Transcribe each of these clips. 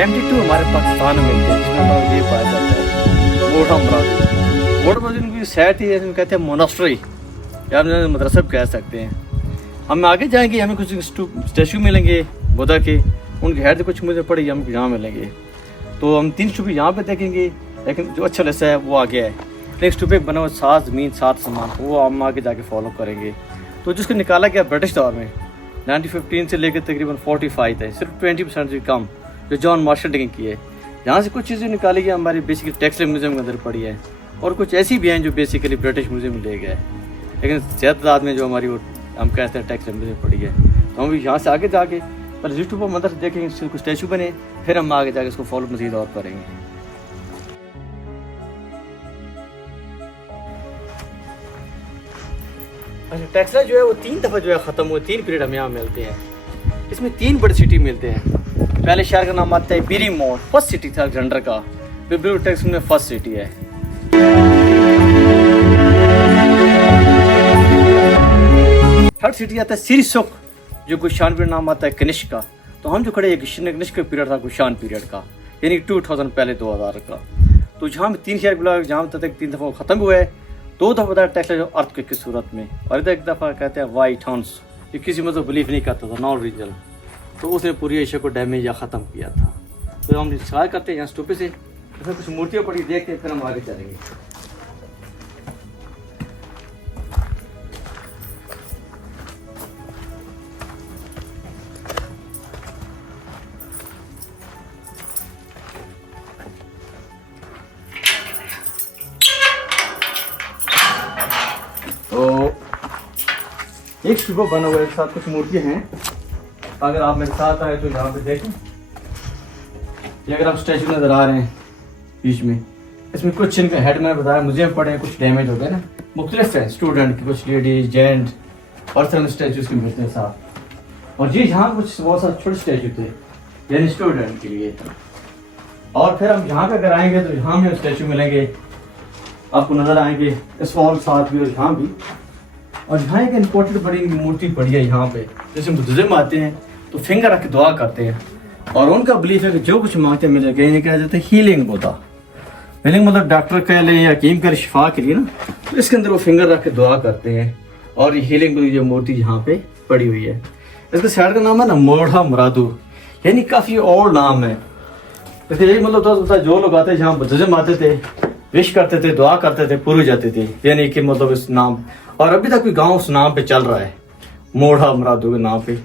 72 हमारे पाकिस्तान में मिलते हैं, जिसमें हमारा ये पाया जाता है मोढ़ा मरादू। मोढ़ा मरादू इनकी सैट ही है, जिनको कहते हैं मोनास्ट्री या मदरसा कह सकते हैं। हम आगे जाएंगे, हमें कुछ स्टैचू मिलेंगे बुद्धा के, उनकी हैड कुछ मुझे पड़ी हम यहाँ मिलेंगे। तो हम 3 स्टूपे यहाँ पे देखेंगे, लेकिन जो अच्छा लगता है वो आगे है। नेक्स्ट स्टूपे बना हुआ 7 ज़मीन 7 सामान, वो हम आगे जाके फॉलो करेंगे। तो जिसको निकाला गया ब्रिटिश दौर में 1915 से लेकर तकरीबन 45 तक, सिर्फ 20% से कम जो जॉन मार्शल ने की है। यहाँ से कुछ चीज़ें निकाली गई हमारी बेसिकली टेक्सटाइल म्यूजियम के अंदर पड़ी है, और कुछ ऐसी भी हैं जो बेसिकली ब्रिटिश म्यूजियम में ले गए, लेकिन ज़्यादा तादाद में जो हमारी वो हम कहते हैं टेक्सटाइल म्यूजियम पड़ी है। तो हम यहाँ से आगे जाके पहले यूट्यूब पर मंदिर देखेंगे, कुछ स्टैचू बने, फिर हम आगे जाके इसको फॉलो मज़ीद और करेंगे। अच्छा, टेक्सटाइल जो है वो 3 दफ़ा जो है ख़त्म हुए, 3 पीरियड हमें यहाँ मिलते हैं। इसमें 3 बड़े सिटी मिलते हैं। पहले शहर का नाम आता है बीरी मोड़, फर्स्ट सिटी था अलेक्जेंडर का, बिब्लियो टेक्स्ट में फर्स्ट सिटी है। थर्ड सिटी आता है सिरिसुक, जो कुशान पीरियड नाम आता है कनिष्क का। तो हम जो खड़े कनिष्क का पीरियड था कुशान पीरियड का, यानी 2000 पहले 2000 का। तो जहाँ में 3 शहर बुला, जहाँ तक 3 दफ़ा ख़त्म हुआ है। 2 दफ़ा बताया टेक्सटाइल अर्थ की सूरत में, और एक दफ़ा कहते हैं वाइट हाउंस, जो किसी मतलब बिलीव नहीं करता था, नॉन रीजनल, तो उसने पूरी एशिया को डैमेज या ख़त्म किया था। तो हम इंतजार करते हैं यहाँ स्टूपे से, इसमें कुछ मूर्तियाँ पड़ी देखते हैं, फिर हम आगे चलेंगे। तो एक स्टूपा बना हुआ है, एक साथ कुछ मूर्तियाँ हैं। अगर आप मेरे साथ आए तो यहाँ पे देखें, ये अगर आप स्टैचू नजर आ रहे हैं बीच में, इसमें कुछ इनका हेड मैंने बताया म्यूजियम पड़े हैं, कुछ डैमेज हो गए ना, मुख्तलिफ हैं, स्टूडेंट की, कुछ लेडीज जेंट और तरह स्टैचूज के मिलते हैं साथ। और जी यहाँ कुछ बहुत सारे छोटे स्टैचू थे, यानी स्टूडेंट के लिए। और फिर हम यहाँ पे अगर आएंगे तो यहाँ में स्टैचू मिलेंगे, आपको नजर आएंगे इस वॉल साथ भी और यहाँ भी। और यहाँ एक इम्पोर्टेंट बड़ी मूर्ति पड़ी है यहाँ पे, जैसे बुजुर्ग आते हैं तो फिंगर रख के दुआ करते हैं, और उनका बिलीफ है कि जो कुछ मांगते हैं मिलेगा। ये कहा जाता है हीलिंग बुद्धा, हीलिंग मतलब डॉक्टर कह लें या हकीम कह शिफा के लिए ना, तो इसके अंदर वो फिंगर रख के दुआ करते हैं। और ये हीलिंग जो मूर्ति यहाँ पे पड़ी हुई है, इसके साइड का नाम है ना मोढ़ा मरादू, यानी काफ़ी ओल्ड नाम है। इसका यही मतलब होता है जो लोग आते जहाँ बुजुर्ग आते थे, विश करते थे, दुआ करते थे, पूरी जाते थे, यानी कि मतलब इस नाम। और अभी तक भी गाँव उस नाम पे चल रहा है, मोढ़ा मरादू के नाम पे।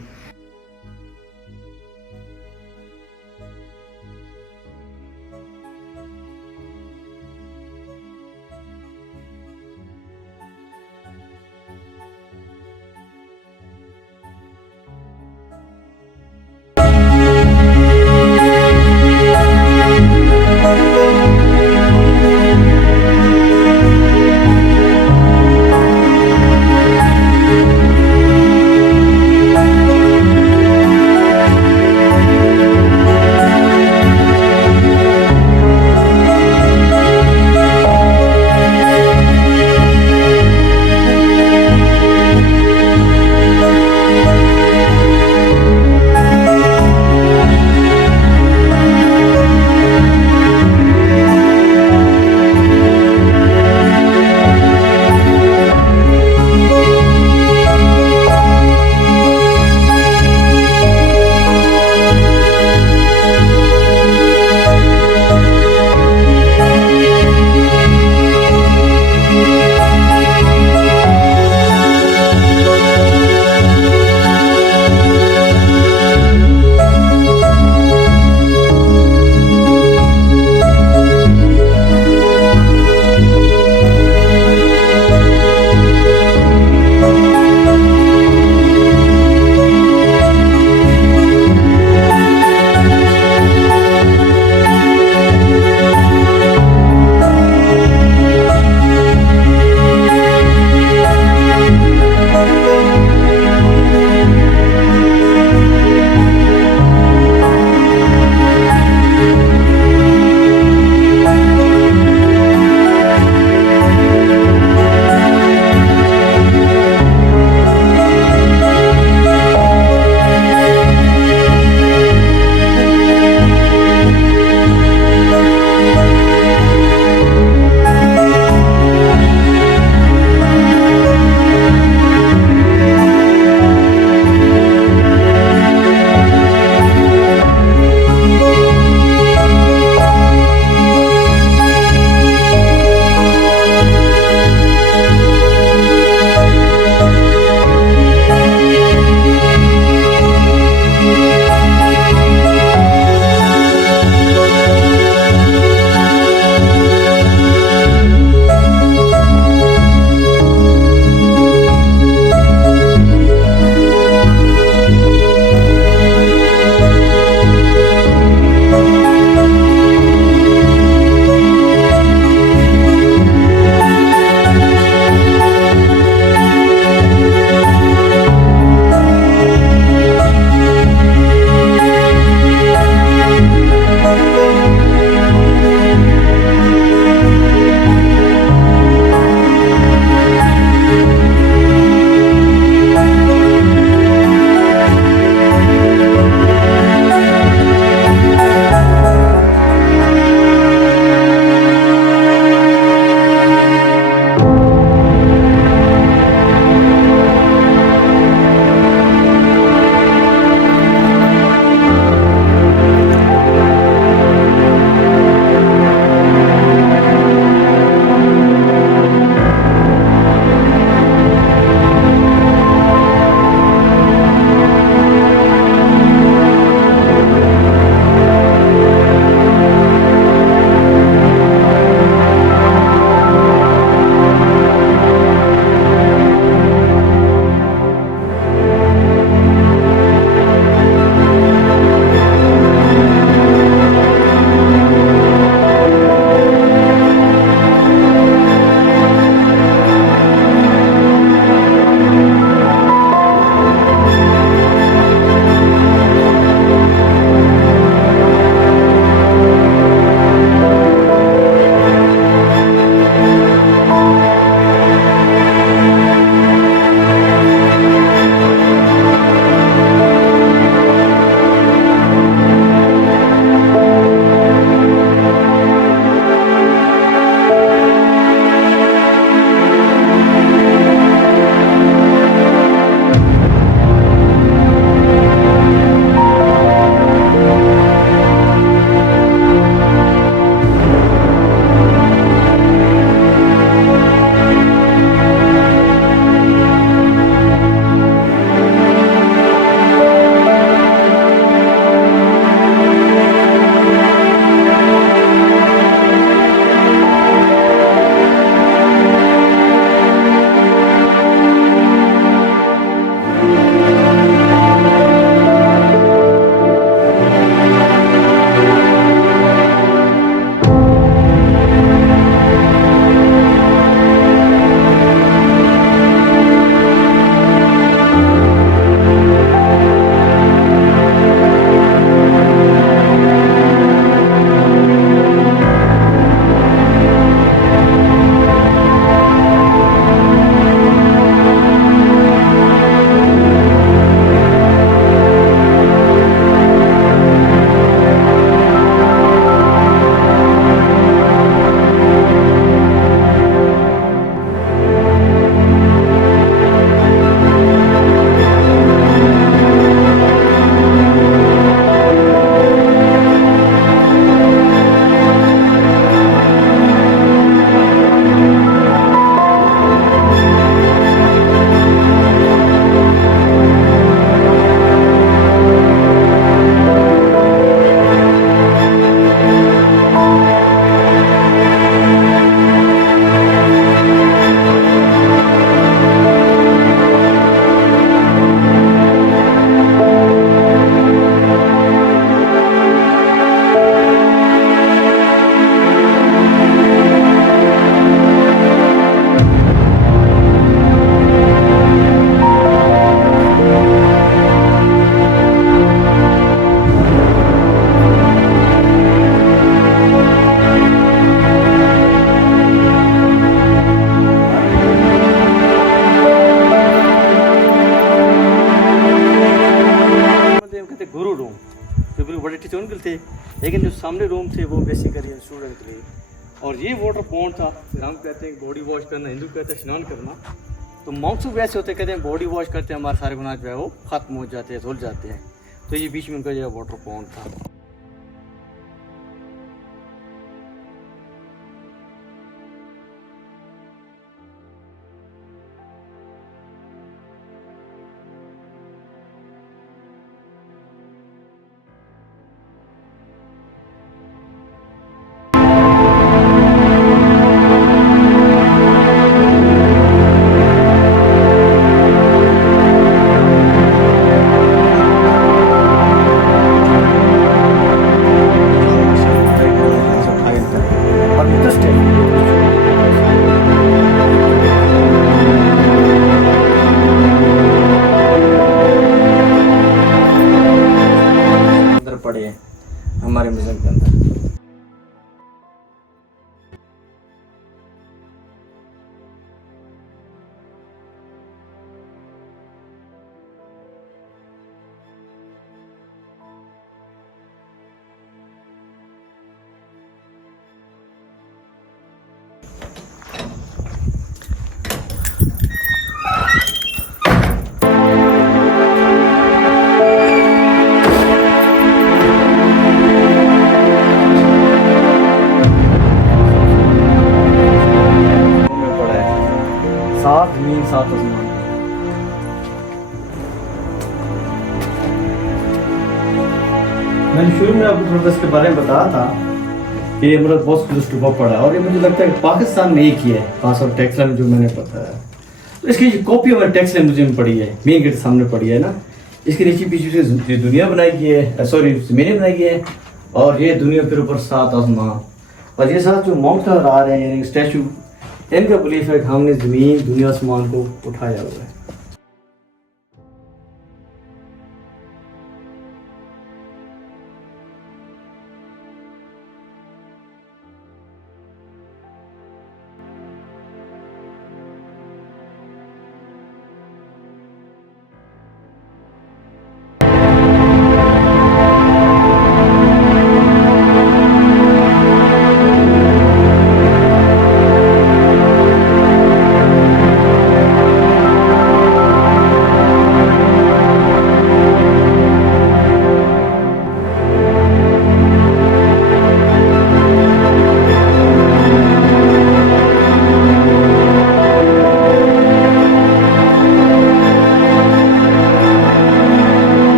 गुरु रूम, जो बिल्कुल बड़े टीचर उनके थे, लेकिन जो सामने रूम थे वो बेसिकली स्टूडेंट के लिए। और ये वाटर पॉन्ड था, हम कहते हैं बॉडी वॉश करना, हिंदू कहते हैं स्नान करना। तो मॉन्क्स वैसे होते, कहते हैं बॉडी वॉश करते हैं हमारे सारे गुनाह जो है वो ख़त्म हो जाते हैं, धुल जाते हैं। तो ये बीच में उनका जो वाटर पॉन्ड था। पड़े हैं हमारे म्यूजियम के अंदर। सात जमीन सात आसमान। मैंने शुरू में आपको थोड़ा इसके बारे में बताया था कि ये मतलब बहुत कुछ स्टूपा पड़ा है, और ये मुझे लगता है कि पाकिस्तान में एक ही है, खासकर टेक्सला में जो मैंने बताया। तो इसकी कॉपी हमारे टेक्सला म्यूजियम में पड़ी है, मेन गेट सामने पड़ी है ना। इसके नीचे पीछे से दुनिया बनाई गई है, सॉरी ज़मीनें बनाई गई है, और ये दुनिया के ऊपर सात आसमान। और ये साथ जो मॉन्क्स नजर आ रहे हैं स्टैचू, इनका बिलीफ है कि हमने ज़मीन दुनिया आसमान को उठाया हुआ है।